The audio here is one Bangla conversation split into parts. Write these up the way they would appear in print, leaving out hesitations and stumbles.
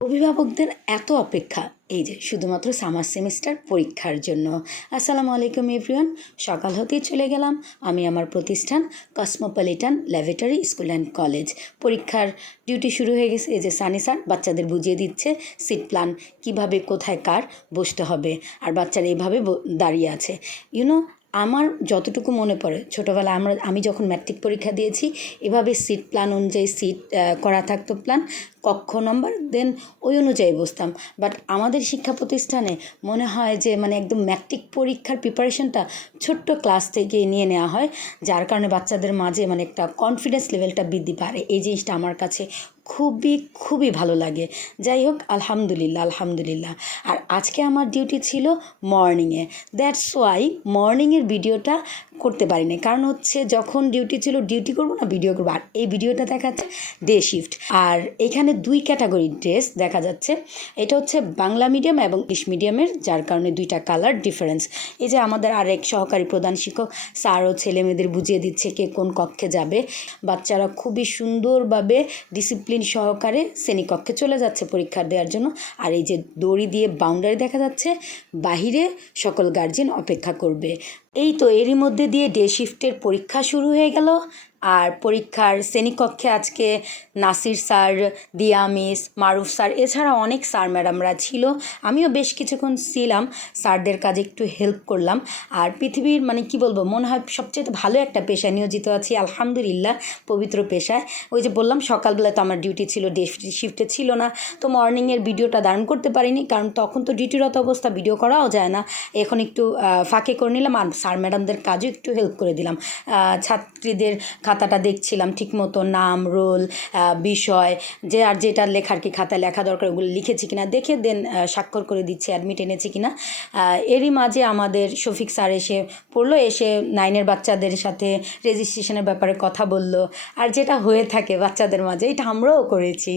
অভিভাবকদের এত অপেক্ষা এই যে শুধুমাত্র সামার সেমিস্টার পরীক্ষার জন্য। আসসালামু আলাইকুম এভরিওয়ান। সকাল হতেই চলে গেলাম আমি আমার প্রতিষ্ঠান cosmopolitan laboratory school and college. পরীক্ষার ডিউটি শুরু হয়ে গেছে। এই যে সানি স্যার বাচ্চাদের বুঝিয়ে দিচ্ছে সিট প্ল্যান কীভাবে কোথায় কার বসতে হবে, আর বাচ্চারা এইভাবে দাঁড়িয়ে আছে। আমার যতটুকু মনে পড়ে ছোটোবেলায় আমি যখন ম্যাট্রিক পরীক্ষা দিয়েছি এভাবে সিট প্ল্যান অনুযায়ী সিট করা থাকতো, প্ল্যান কক্ষ নম্বর, দেন ওই অনুযায়ী বসতাম। বাট আমাদের শিক্ষা প্রতিষ্ঠানে মনে হয় যে একদম ম্যাট্রিক পরীক্ষার প্রিপারেশনটা ছোট্ট ক্লাস থেকে নিয়ে নেওয়া হয়, যার কারণে বাচ্চাদের মাঝে একটা কনফিডেন্স লেভেলটা বৃদ্ধি পায়। এই জিনিসটা আমার কাছে খুবই খুবই ভালো লাগে। যাই হোক, আলহামদুলিল্লাহ। আর আজকে আমার ডিউটি ছিল মর্নিংয়ে, দ্যাটস ওয়াই মর্নিংয়ের ভিডিওটা করতে পারিনি। কারণ হচ্ছে যখন ডিউটি ছিল ডিউটি করবো না ভিডিও করবো, আর এই ভিডিওটা দেখাচ্ছে ডে শিফট। আর এখানে দুই ক্যাটাগরির ড্রেস দেখা যাচ্ছে। এটা হচ্ছে বাংলা মিডিয়াম এবং ইংলিশ মিডিয়ামের, যার কারণে দুইটা কালার ডিফারেন্স। এই যে আমাদের আরেক সহকারী প্রধান শিক্ষক স্যারও ছেলে মেয়েদের বুঝিয়ে দিচ্ছে কে কোন কক্ষে যাবে। বাচ্চারা খুবই সুন্দরভাবে ডিসিপ্লিন সহকারে শ্রেণীকক্ষে চলে যাচ্ছে পরীক্ষা দেওয়ার জন্য। আর এই যে দড়ি দিয়ে বাউন্ডারি দেখা যাচ্ছে, বাহিরে সকল গার্জিয়ান অপেক্ষা করবে। এই তো এরই মধ্যে দিয়ে ডে শিফটের পরীক্ষা শুরু হয়ে গেল। আর পরীক্ষার শ্রেণীকক্ষে আজকে নাসির স্যার, দিয়া মিস, মারুফ স্যার, এছাড়া অনেক স্যার ম্যাডামরা ছিল। আমিও বেশ কিছুক্ষণ ছিলাম, স্যারদের কাজে একটু হেল্প করলাম। আর পৃথিবীর কি বলবো, মনে হয় সবচেয়ে ভালো একটা পেশায় নিয়োজিত আছি, আলহামদুলিল্লাহ, পবিত্র পেশায়। ওই যে বললাম সকালবেলা তো আমার ডিউটি ছিল, ডে শিফটে ছিল না, তো মর্নিংয়ের ভিডিওটা ধারণ করতে পারিনি, কারণ তখন তো ডিউটিরত অবস্থা, ভিডিও করাও যায় না। এখন একটু ফাঁকে করে নিলাম, আর স্যার ম্যাডামদের কাজও একটু হেল্প করে দিলাম। ছাত্রীদের খাতাটা দেখছিলাম, ঠিকমতো নাম, রোল, বিষয়, যে আর যেটা লেখার কি খাতায় লেখা দরকার ওগুলো লিখেছি কিনা দেখে দেন স্বাক্ষর করে দিচ্ছে, অ্যাডমিট এনেছি কিনা। এরই মাঝে আমাদের শফিক স্যার এসে পড়লো, এসে 9-এর বাচ্চাদের সাথে রেজিস্ট্রেশনের ব্যাপারে কথা বলল। আর যেটা হয়ে থাকে বাচ্চাদের মাঝে, এটা আমরাও করেছি।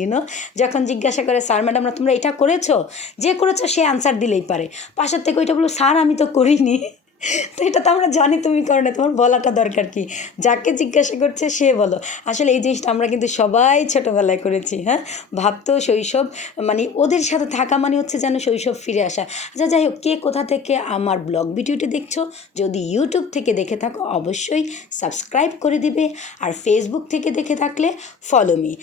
যখন জিজ্ঞাসা করে স্যার ম্যাডামরা তোমরা এটা করেছো, যে করেছো সে আনসার দিলেই পারে, পাশের থেকে ওইটা বললো স্যার আমি তো করিনি। তো এটা তো আমরা জানি তুমি করো না, তোমার বলাটা দরকার কি, যাকে জিজ্ঞাসা করছে সে বলো। আসলে এই জিনিসটা আমরা কিন্তু সবাই ছোটোবেলায় করেছি। হ্যাঁ, ভাবতো শৈশব ওদের সাথে থাকা হচ্ছে যেন শৈশব ফিরে আসা। আচ্ছা যাই হোক, কে কোথা থেকে আমার ব্লগ ভিডিওটি দেখছো, যদি ইউটিউব থেকে দেখে থাকো অবশ্যই সাবস্ক্রাইব করে দিবে, আর ফেসবুক থেকে দেখে থাকলে ফলো মি।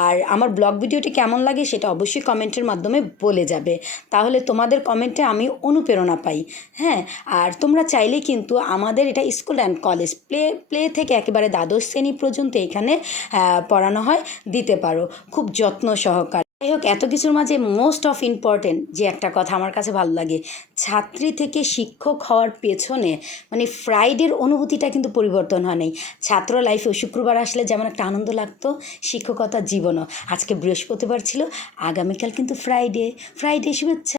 আর আমার ব্লগ ভিডিওটি কেমন লাগে সেটা অবশ্যই কমেন্টের মাধ্যমে বলে যাবে, তাহলে তোমাদের কমেন্টে আমি অনুপ্রেরণা পাই। হ্যাঁ, আর তোমরা চাইলে কিন্তু আমাদের এটা স্কুল অ্যান্ড কলেজ প্লে থেকে একেবারে দ্বাদশ শ্রেণী পর্যন্ত এখানে পড়ানো হয়, দিতে পারো খুব যত্ন সহকারে। যাই হোক, এত কিছুর মাঝে মোস্ট অফ ইম্পর্টেন্ট যে একটা কথা আমার কাছে ভালো লাগে, ছাত্রী থেকে শিক্ষক হওয়ার পেছনে ফ্রাইডের অনুভূতিটা কিন্তু পরিবর্তন হয় নাই। ছাত্র লাইফেও শুক্রবার আসলে যেমন একটা আনন্দ লাগতো, শিক্ষকতার জীবনও। আজকে বৃহস্পতিবার ছিল, আগামীকাল কিন্তু ফ্রাইডে শুভেচ্ছা।